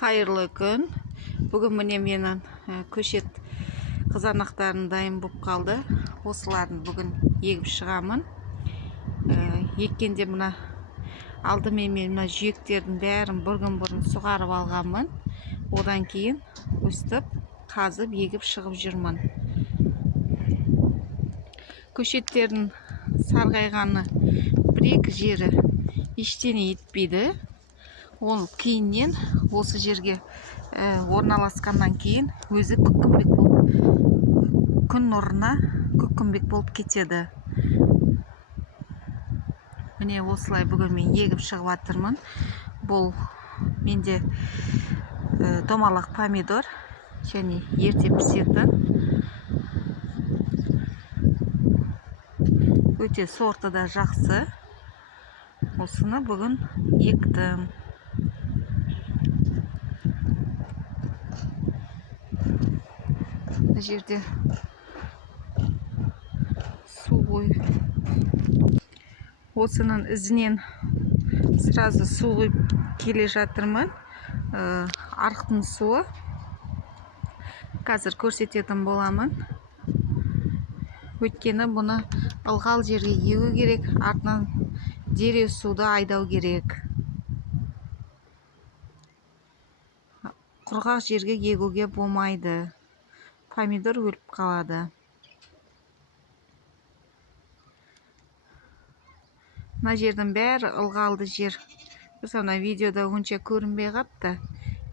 Қайырлы күн. Бүгін міне менің көшет қызанақтарын дайын болып қалды. Осыларын бүгін егіп шығамын. Еккенде мына алдымен мен мына жүйектердің бәрін бұрын суғарып алғанмын. Одан кейін өстіп қазып егіп шығып жүрмін. Көшеттердің сарғайғаны бір-екі жері ештеңе етпейді. Ол кейіннен осы жерге орналасқаннан кейін өзі көккінбек болып, күн нұрына көккінбек болып кетеді. Міне осылай бүгін мен егіп шығып жатырмын. Бұл менде домалақ помидор және ерте пісетін. Өте сорты да жақсы. Осыны бүгін ектім. Мына жерде су қойып, осының ізінен сразу су құйып келе жатырмын. Арықтың суы. Қазір көрсететін боламын. Өйткені бұны ылғал жерге егу керек, артынан дереу суды айдау керек. Құрғақ жерге егуге болмайды. Помидор өліп қалады. Мына жердің бәрі ылғалды жер. Ана видеода онша көрінбей қапты.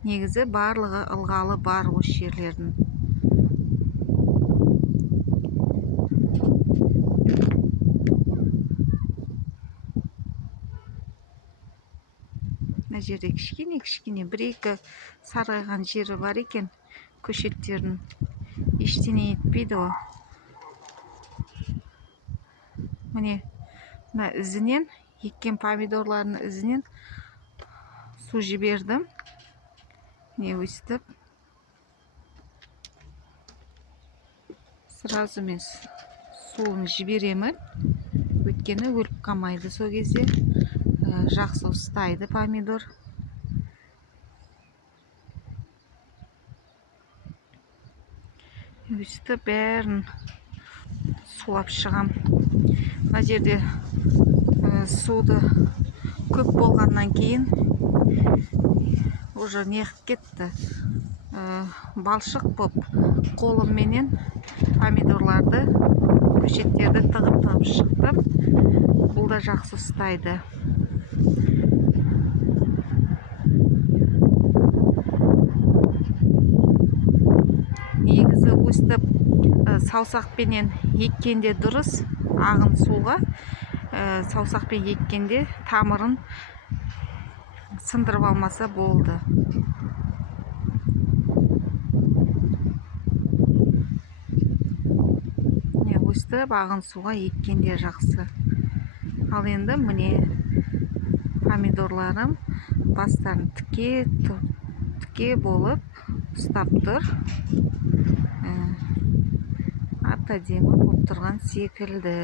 Негізі барлығы ылғалы бар осы жерлердің. Мына жерде кішкене бір-екі сарғайған жері бар екен. Көшеттердің ештеңе етпейді о. Міне мына ізінен, еккен помидорлардың ізінен су жібердім. Не өстіп. Сразу мен суын жіберемін. Өйткені өліп қалмайды. Сол кезде жақсы ұстайды помидор. Өстіп бәрін сулап шығам. Мына жерде суды көп болғаннан кейін уже неғып кетті. Балшық боп қолымменен помидорларды, көшеттерді тығып шықтым. Бұл да жақсы ұстайды. Негізі өстіп саусақпенен еккенде дұрыс, ағын суға саусақпен еккенде тамырын сындырып алмаса болды. Өстіп ағын суға еккенде жақсы. Ал енді міне помидорларым бастарын тіке болып ұстап тұр. Әп-әдемі болып тұрған секілді.